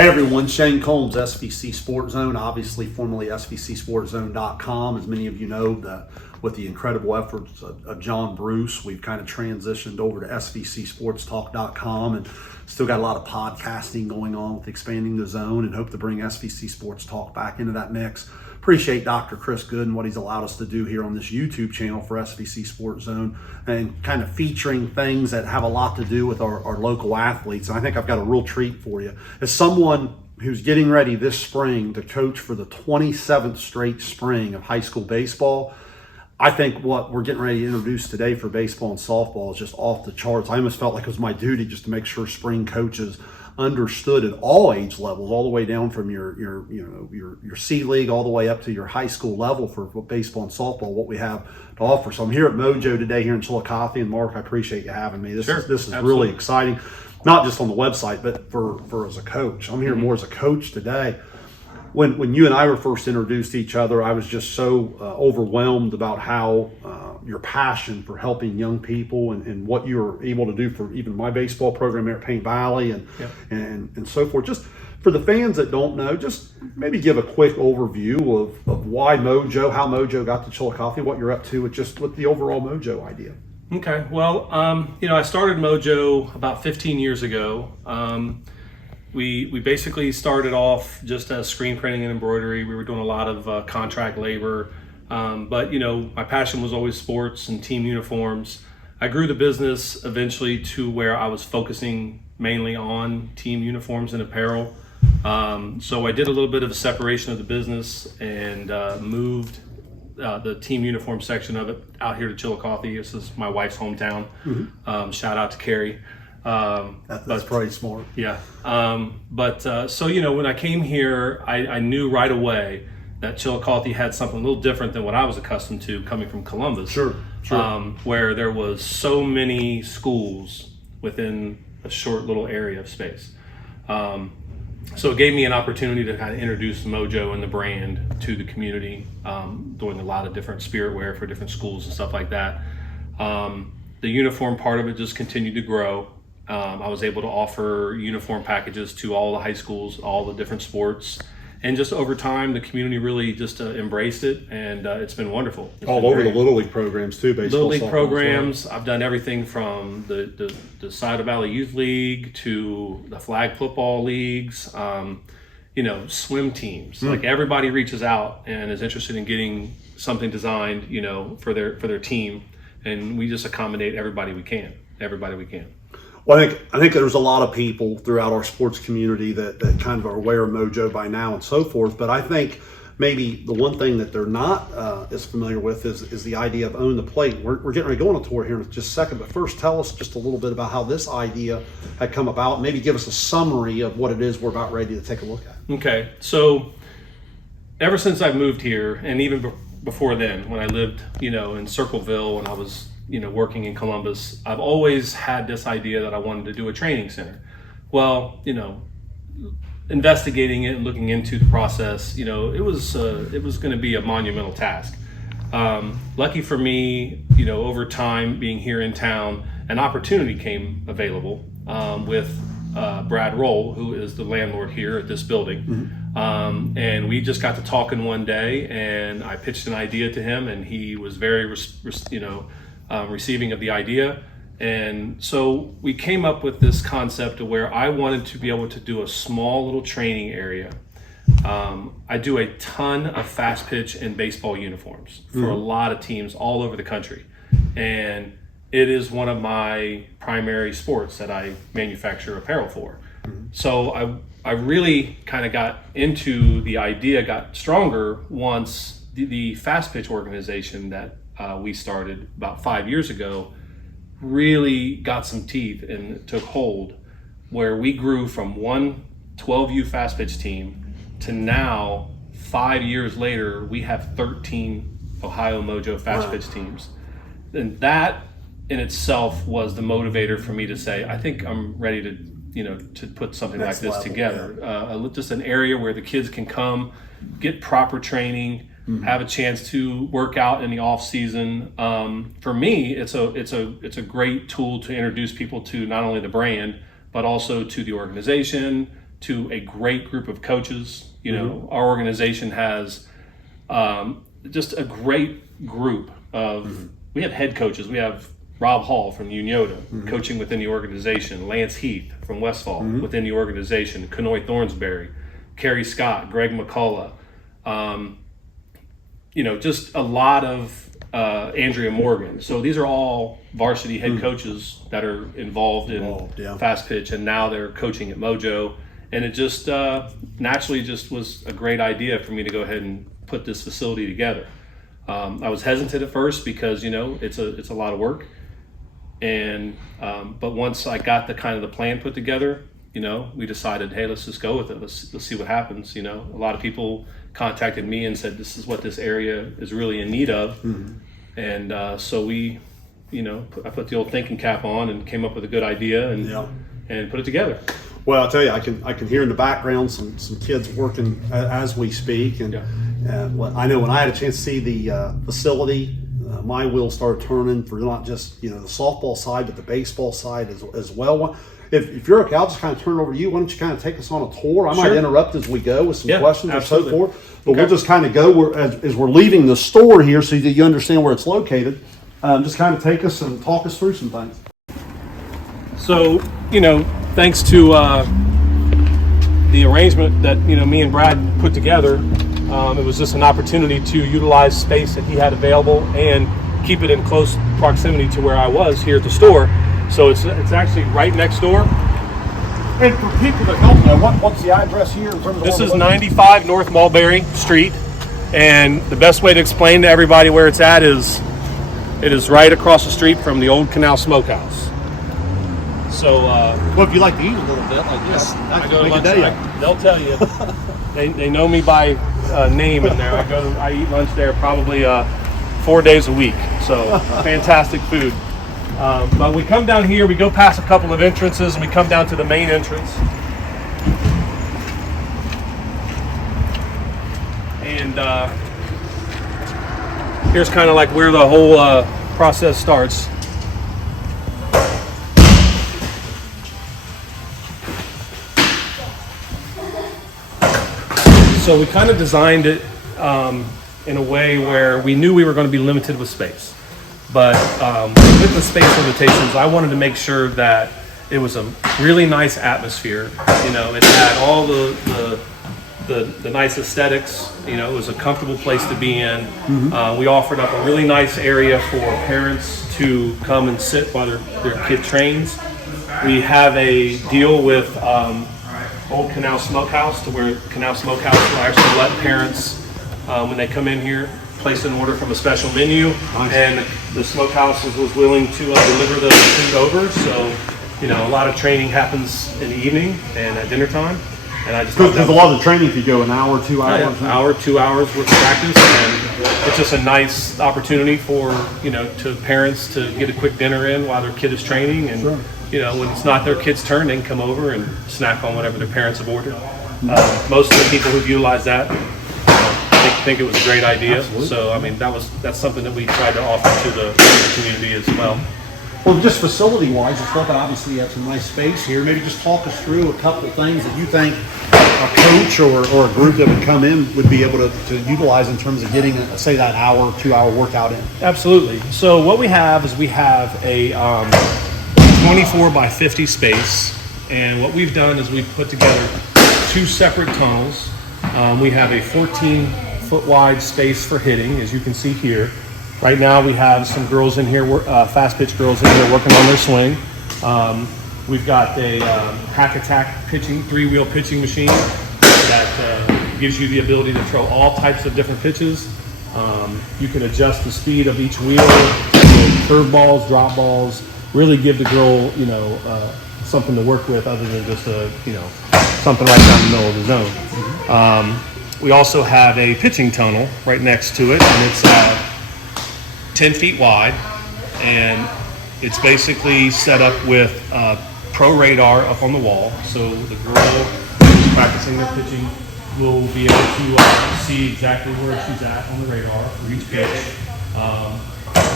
Hey everyone, Shane Combs, SVC Sports Zone, obviously formerly SVCSportsZone.com. As many of you know, with the incredible efforts of John Bruce, we've kind of transitioned over to SVCSportsTalk.com and still got a lot of podcasting going on with expanding the zone and hope to bring SVC Sports Talk back into that mix. Appreciate Dr. Chris Good and what he's allowed us to do here on this YouTube channel for SVC Sports Zone and kind of featuring things that have a lot to do with our local athletes. And I think I've got a real treat for you. As someone who's getting ready this spring to coach for the 27th straight spring of high school baseball, I think what we're getting ready to introduce today for baseball and softball is just off the charts. I almost felt like it was my duty just to make sure spring coaches understood at all age levels, all the way down from your C League all the way up to your high school level for baseball and softball, what we have to offer. So I'm here at Mojo today here in Chillicothe, and Mark, I appreciate you having me. This is really exciting, not just on the website, but for as a coach. I'm here more as a coach today. When you and I were first introduced to each other, I was just so overwhelmed about how your passion for helping young people and what you were able to do for even my baseball program here at Paint Valley and so forth. Just for the fans that don't know, just maybe give a quick overview of why Mojo, how Mojo got to Chillicothe, what you're up to with the overall Mojo idea. Okay, well, I started Mojo about 15 years ago. We basically started off just as screen printing and embroidery. We were doing a lot of contract labor, but my passion was always sports and team uniforms. I grew the business eventually to where I was focusing mainly on team uniforms and apparel. So I did a little bit of a separation of the business and moved the team uniform section of it out here to Chillicothe. This is my wife's hometown. Shout out to Carrie. That's probably smart. Yeah. So when I came here, I knew right away that Chillicothe had something a little different than what I was accustomed to coming from Columbus. Sure. Where there was so many schools within a short little area of space. So it gave me an opportunity to kind of introduce Mojo and the brand to the community, doing a lot of different spirit wear for different schools and stuff like that. The uniform part of it just continued to grow. I was able to offer uniform packages to all the high schools, all the different sports. And just over time, the community really just embraced it, and it's been wonderful. All over the Little League programs too, baseball. Little League programs. Well. I've done everything from the Scioto Valley Youth League to the flag football leagues, swim teams. Like everybody reaches out and is interested in getting something designed, for their team, and we just accommodate everybody we can. Well, I think there's a lot of people throughout our sports community that kind of are aware of Mojo by now and so forth. But I think maybe the one thing that they're not as familiar with is the idea of Own the Plate. We're getting ready to go on a tour here in just a second. But first, tell us just a little bit about how this idea had come about. Maybe give us a summary of what it is we're about ready to take a look at. Okay. So ever since I've moved here, and even before then, when I lived, in Circleville, and I was working in Columbus, I've always had this idea that I wanted to do a training center. Well, investigating it and looking into the process, it was going to be a monumental task. Lucky for me, over time being here in town, an opportunity came available with Brad Roll, who is the landlord here at this building. And we just got to talking one day, and I pitched an idea to him, and he was very, receiving of the idea. And so we came up with this concept of where I wanted to be able to do a small little training area. I do a ton of fast pitch and baseball uniforms for a lot of teams all over the country. And it is one of my primary sports that I manufacture apparel for. So I really kind of got into the idea, got stronger once the fast pitch organization that we started about 5 years ago really got some teeth and took hold, where we grew from one 12U fast pitch team to now 5 years later we have 13 Ohio Mojo fast pitch teams. And that in itself was the motivator for me to say, I think I'm ready to put something like this together. Just an area where the kids can come, get proper training, have a chance to work out in the off season. For me, it's a great tool to introduce people to not only the brand, but also to the organization, to a great group of coaches. You know, our organization has just a great group of, we have head coaches. We have Rob Hall from UNIOTA coaching within the organization, Lance Heath from Westfall within the organization, Kanoy Thornsberry, Kerry Scott, Greg McCullough, you know, just a lot of Andrea Morgan. So these are all varsity head coaches that are involved in fast pitch, and now they're coaching at Mojo. And it just naturally just was a great idea for me to go ahead and put this facility together. I was hesitant at first because, you know, it's a lot of work. And but once I got the kind of the plan put together, you know, we decided, hey, let's just go with it. Let's see what happens. You know, a lot of people contacted me and said, this is what this area is really in need of. And so we, you know, I put the old thinking cap on and came up with a good idea and put it together. Well, I'll tell you, I can hear in the background some kids working as we speak, and well, I know when I had a chance to see the facility, my wheels started turning for not just, you know, the softball side, but the baseball side as well. If you're okay, I'll just kind of turn it over to you. Why don't you kind of take us on a tour? I might interrupt as we go with some questions absolutely. or so forth, but we'll just kind of go as we're leaving the store here so that you understand where it's located. Just kind of take us and talk us through some things. So, you know, thanks to the arrangement that, you know, me and Brad put together, it was just an opportunity to utilize space that he had available and keep it in close proximity to where I was here at the store. So it's actually right next door. And for people that don't know, what's the address here? In terms of this is 95 North Mulberry Street, and the best way to explain to everybody where it's at is it is right across the street from the old Canal Smokehouse. So, well, if you like to eat a little bit like this, I go to lunch. They'll tell you. They know me by name in there. I eat lunch there probably 4 days a week. So fantastic food. But we come down here. We go past a couple of entrances, and we come down to the main entrance. And here's kind of like where the whole process starts. So we kind of designed it in a way where we knew we were going to be limited with space. But with the space limitations, I wanted to make sure that it was a really nice atmosphere. You know, it had all the nice aesthetics. You know, it was a comfortable place to be in. We offered up a really nice area for parents to come and sit while their kid trains. We have a deal with old Canal Smokehouse, to where Canal Smokehouse will actually let parents, when they come in here, place an order from a special menu, and the Smokehouse was willing to deliver the food over. So, you know, a lot of training happens in the evening and at dinner time. And I just because a lot of the training could go an hour, 2 hours. An hour, 2 hours worth of practice, and it's just a nice opportunity for, you know, to parents to get a quick dinner in while their kid is training, and you know, when it's not their kid's turn, they can come over and snack on whatever their parents have ordered. Most of the people who've utilized that think it was a great idea. Absolutely. So I mean, that's something that we tried to offer to the community as well. Well, just facility-wise, it's looking obviously you have some nice space here. Maybe just talk us through a couple of things that you think a coach or a group that would come in would be able to utilize in terms of getting, say, that hour, 2 hour workout in. Absolutely. So what we have is we have a 24 by 50 space, and what we've done is we've put together 2 separate tunnels. We have a 14-foot wide space for hitting, as you can see here. Right now we have some girls in here, fast pitch girls in here working on their swing. We've got a hack attack pitching, 3-wheel pitching machine that gives you the ability to throw all types of different pitches. You can adjust the speed of each wheel, curve balls, drop balls, really give the girl, you know, something to work with other than just something right down the middle of the zone. We also have a pitching tunnel right next to it, and it's 10 feet wide, and it's basically set up with pro radar up on the wall, so the girl who's practicing their pitching will be able to see exactly where she's at on the radar for each pitch.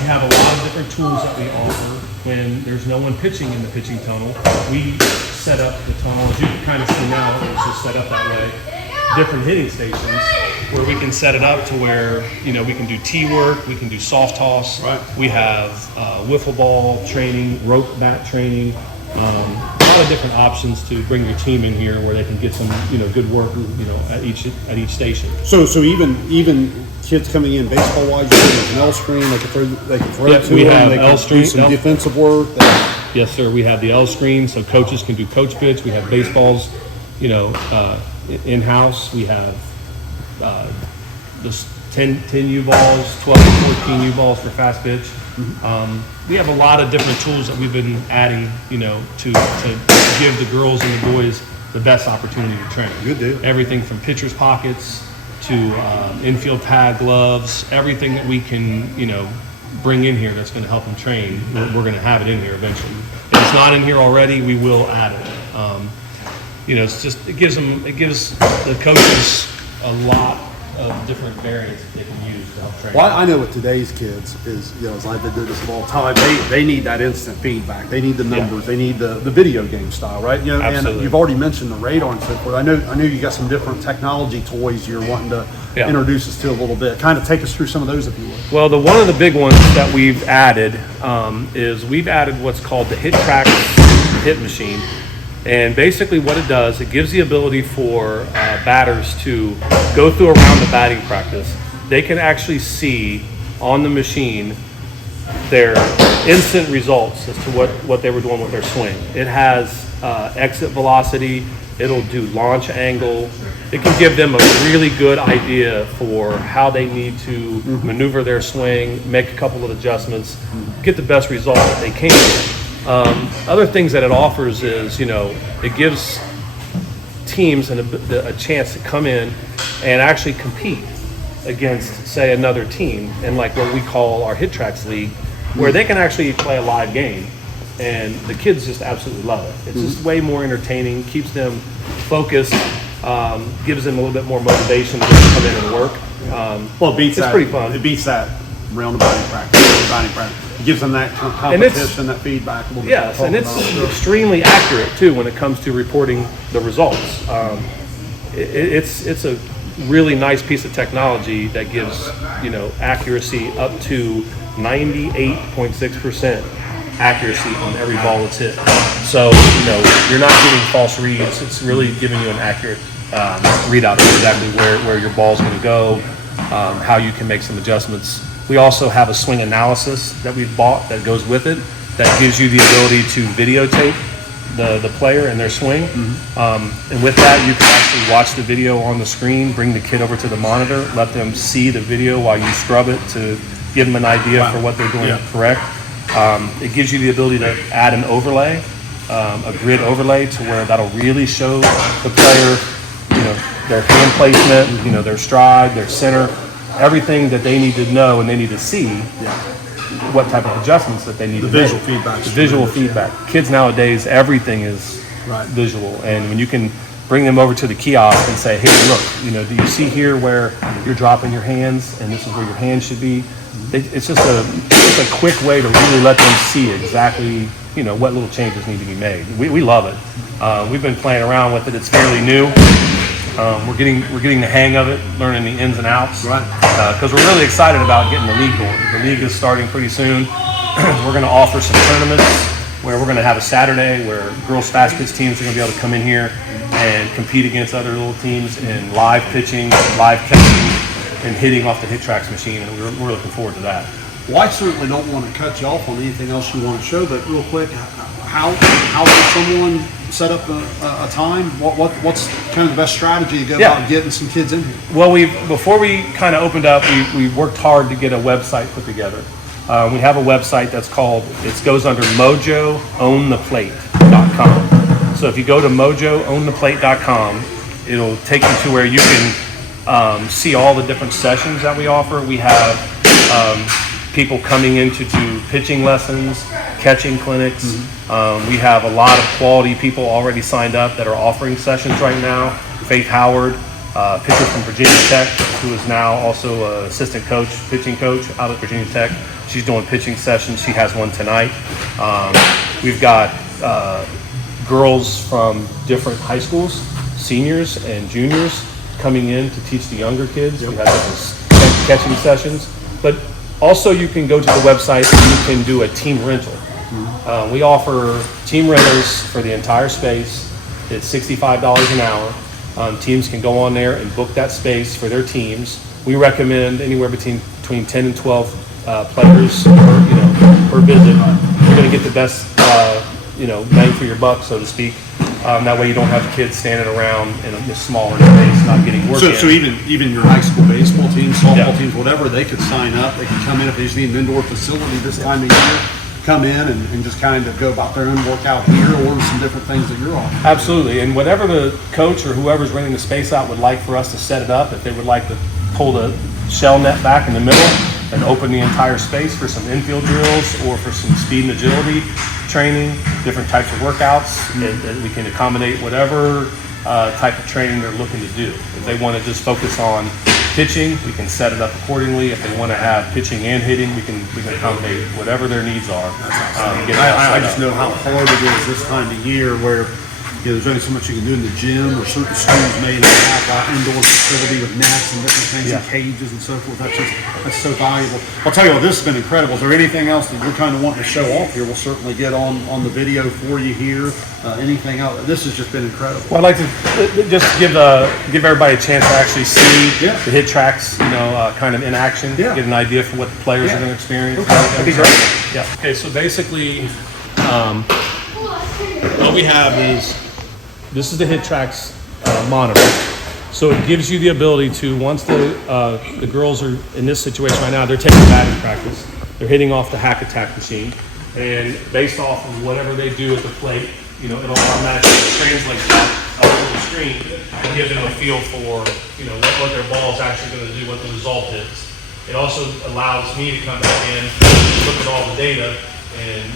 We have a lot of different tools that we offer. When there's no one pitching in the pitching tunnel, we set up the tunnel, as you can kind of see now, it's just set up that way. Different hitting stations where we can set it up to where, you know, we can do tee work, we can do soft toss. Right. We have wiffle ball training, rope bat training, a lot of different options to bring your team in here where they can get some, you know, good work, you know, at each station. So even kids coming in baseball wise, you an L screen, they can throw Yep, to we them, have they L can screen, do some L- defensive work. Yes, sir. We have the L screen, so coaches can do coach pitch. We have baseballs, you know, in-house. We have the 10 U balls, 12 to 14 U balls for fast pitch. We have a lot of different tools that we've been adding, you know, to give the girls and the boys the best opportunity to train. Good deal. Everything from pitcher's pockets to infield pad gloves, everything that we can, you know, bring in here that's going to help them train. We're going to have it in here eventually. If it's not in here already, we will add it. You know, it gives the coaches a lot of different variants that they can use to help train. Well, I know with today's kids is, you know, as I've been doing this all the time, they need that instant feedback. They need the numbers. They need the video game style, right? You know, Absolutely. and you've already mentioned the radar and so forth. I know you got some different technology toys you're wanting to introduce us to a little bit. Kind of take us through some of those if you would. Well, one of the big ones that we've added is we've added what's called the HitTrax hit machine. And basically what it does, it gives the ability for batters to go through a round of batting practice. They can actually see on the machine their instant results as to what they were doing with their swing. It has exit velocity, it'll do launch angle. It can give them a really good idea for how they need to maneuver their swing, make a couple of adjustments, get the best result that they can. Other things that it offers is, you know, it gives teams a chance to come in and actually compete against, say, another team in like what we call our HitTrax League, where they can actually play a live game, and the kids just absolutely love it. It's just way more entertaining, keeps them focused, gives them a little bit more motivation to come in and work. Well, it beats it's that. pretty fun. It beats that round of batting practice. It gives them that competition, that feedback. A little bit Yes, and it's extremely accurate too when it comes to reporting the results. It's a really nice piece of technology that gives, you know, accuracy up to 98.6% accuracy on every ball that's hit. So, you know, you're not getting false reads. It's really giving you an accurate readout of exactly where your ball's going to go, how you can make some adjustments. We also have a swing analysis that we've bought that goes with it that gives you the ability to videotape the player and their swing. And with that, you can actually watch the video on the screen, bring the kid over to the monitor, let them see the video while you scrub it to give them an idea for what they're doing correct. It gives you the ability to add an overlay, a grid overlay, to where that'll really show the player, you know, their hand placement, you know, their stride, their center, everything that they need to know and they need to see, what type of adjustments that they need to make. Visual feedback. The visual feedback. Kids nowadays, everything is visual. And when you can bring them over to the kiosk and say, hey, look, you know, do you see here where you're dropping your hands and this is where your hands should be? It's just a quick way to really let them see exactly, you know, what little changes need to be made. We love it. We've been playing around with it. It's fairly new. We're getting the hang of it, learning the ins and outs. Right. Because we're really excited about getting the league going. The league is starting pretty soon. We're going to offer some tournaments where we're going to have a Saturday where girls fast pitch teams are going to be able to come in here and compete against other little teams in live pitching, live catching, and hitting off the HitTrax machine. And we're looking forward to that. Well, I certainly don't want to cut you off on anything else you want to show, but real quick, how can someone set up a time? What's kind of the best strategy to go about getting some kids in here? Well, before we kind of opened up, we worked hard to get a website put together. We have a website that's called, it goes under MojoOwnThePlate.com. So if you go to MojoOwnThePlate.com, it'll take you to where you can see all the different sessions that we offer. We have people coming in to do pitching lessons, catching clinics. We have a lot of quality people already signed up that are offering sessions right now. Faith Howard, pitcher from Virginia Tech, who is now also an assistant coach, pitching coach out at Virginia Tech. She's doing pitching sessions. She has one tonight. We've got girls from different high schools, seniors and juniors, coming in to teach the younger kids. We have different catching sessions. But also you can go to the website and you can do a team rental. We offer team rentals for the entire space. It's $65 an hour. Teams can go on there and book that space for their teams. We recommend anywhere between 10 and 12 players per visit. You're going to get the best bang for your buck, so to speak. That way you don't have kids standing around in a smaller space, not getting work in. So even your high school baseball teams, softball teams, whatever, they could sign up. They could come in if they just need an indoor facility this time of year. Come in and just kind of go about their own workout here, or some different things that you're on. Absolutely, and whatever the coach or whoever's renting the space out would like for us to set it up, if they would like to pull the shell net back in the middle and open the entire space for some infield drills or for some speed and agility training, different types of workouts, and we can accommodate whatever type of training they're looking to do. If they want to just focus on pitching, we can set it up accordingly. If they want to have pitching and hitting, we can accommodate whatever their needs are. I just know how hard it is this time of year, where there's only so much you can do in the gym, or certain schools may have an indoor facility with nets and different things and cages and so forth. That's so valuable. I'll tell you what, this has been incredible. Is there anything else that you're kind of wanting to show off here? We'll certainly get on the video for you here. Anything else? This has just been incredible. Well, I'd like to just give everybody a chance to actually see the HitTrax, kind of in action, get an idea for what the players are going to experience. That'd be great. Yeah. Okay, so basically, what we have is, this is the HitTrax monitor. So it gives you the ability to, once the girls are in this situation right now, they're taking batting practice. They're hitting off the hack attack machine. And based off of whatever they do at the plate, it'll automatically translate that up to the screen and give them a feel for, what their ball is actually going to do, what the result is. It also allows me to come back in, look at all the data, and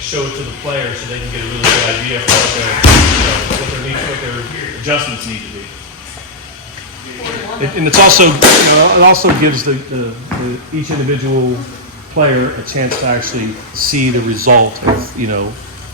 show it to the players so they can get a really good idea for what their adjustments need to be. And it's also, it also gives the each individual player a chance to actually see the result of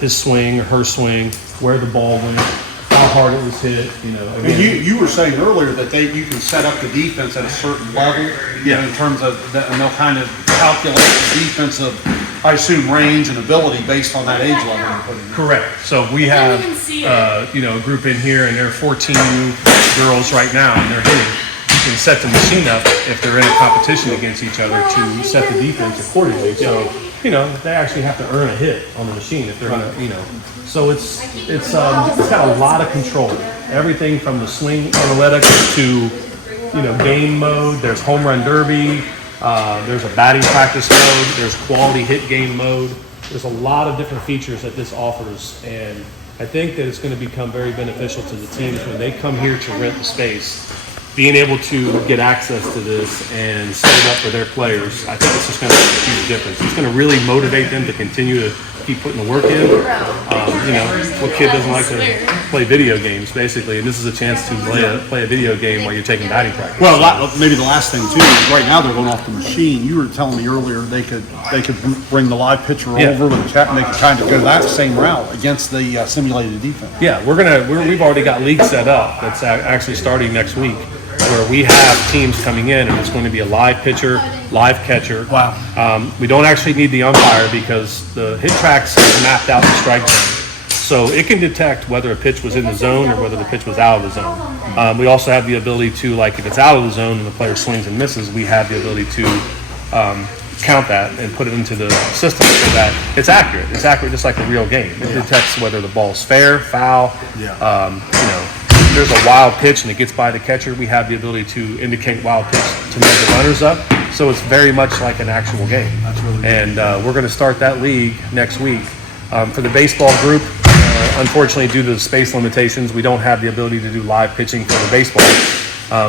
his swing or her swing, where the ball went, how hard it was hit. And you were saying earlier that you can set up the defense at a certain level, in terms of that, and they'll kind of calculate the defensive, I assume, range and ability based on that age level you're putting in. Correct. So we have a group in here, and there are 14 girls right now, and they're hitting. You can set the machine up if they're in a competition against each other to set the defense accordingly. So they actually have to earn a hit on the machine if they're gonna, So it's got a lot of control. Everything from the swing analytics to game mode. There's home run derby. There's a batting practice mode. There's quality hit game mode. There's a lot of different features that this offers, and I think that it's going to become very beneficial to the teams when they come here to rent the space. Being able to get access to this and set it up for their players, I think it's just going to make a huge difference. It's going to really motivate them to continue to keep putting the work in. What kid doesn't like to play video games, basically? And this is a chance to play a video game while you're taking batting practice. Well, maybe the last thing too is right now they're going off the machine. You were telling me earlier they could bring the live pitcher over to the chat, and they could kind of go that same route against the simulated defense. Yeah, we've already got leagues set up that's actually starting next week, where we have teams coming in, and it's going to be a live pitcher, live catcher. Wow. We don't actually need the umpire because the HitTrax has mapped out the strike zone. So it can detect whether a pitch was in the zone or whether the pitch was out of the zone. We also have the ability to, if it's out of the zone and the player swings and misses, we have the ability to count that and put it into the system so that it's accurate. It's accurate just like a real game. It detects whether the ball's fair, foul. If there's a wild pitch and it gets by the catcher, we have the ability to indicate wild pitch to move the runners up. So it's very much like an actual game. That's really good. And we're going to start that league next week. For the baseball group, unfortunately, due to the space limitations, we don't have the ability to do live pitching for the baseball.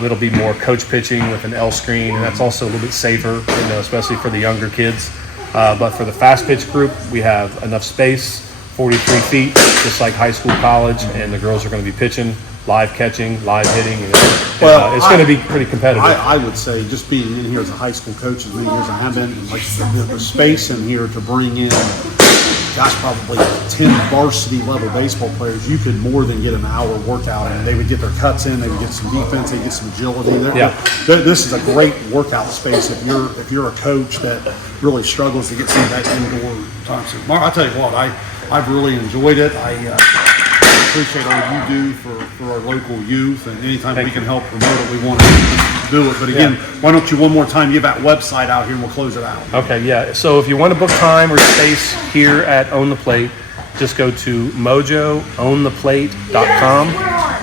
It'll be more coach pitching with an L screen, and that's also a little bit safer, especially for the younger kids. But for the fast pitch group, we have enough space, 43 feet, just like high school, college, and the girls are going to be pitching live catching, live hitting. And Well, it's going to be pretty competitive. I would say just being in here as a high school coach as many years as I have been, and like the space in here to bring in, gosh, probably 10 varsity level baseball players, you could more than get an hour workout in. They would get their cuts in, they would get some defense, they would get some agility. This is a great workout space if you're a coach that really struggles to get some of that indoor time. So, Mark, I'll tell you what, I've really enjoyed it. I appreciate all you do for our local youth, and anytime we can help promote it, we want to do it. But again, why don't you one more time give that website out here and we'll close it out. Okay, yeah. So if you want to book time or space here at Own the Plate, just go to mojoowntheplate.com.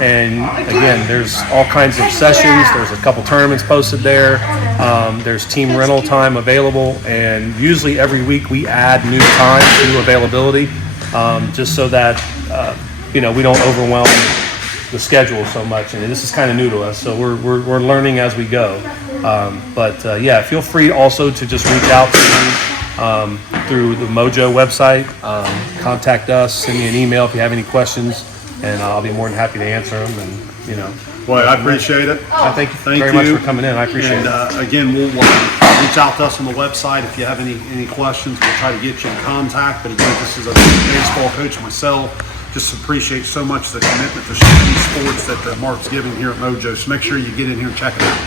And again, there's all kinds of sessions. There's a couple tournaments posted there. There's team rental time available. And usually every week we add new time, new availability, just so that, we don't overwhelm the schedule so much. And this is kind of new to us, so we're learning as we go. But feel free also to just reach out to me through the Mojo website. Contact us, send me an email if you have any questions, and I'll be more than happy to answer them. And Boy, I appreciate it. thank you very much for coming in. I appreciate it. Again, we'll reach out to us on the website if you have any questions. We'll try to get you in contact. But again, this is a baseball coach myself. Just appreciate so much the commitment to sports that Mark's giving here at Mojo. So make sure you get in here and check it out.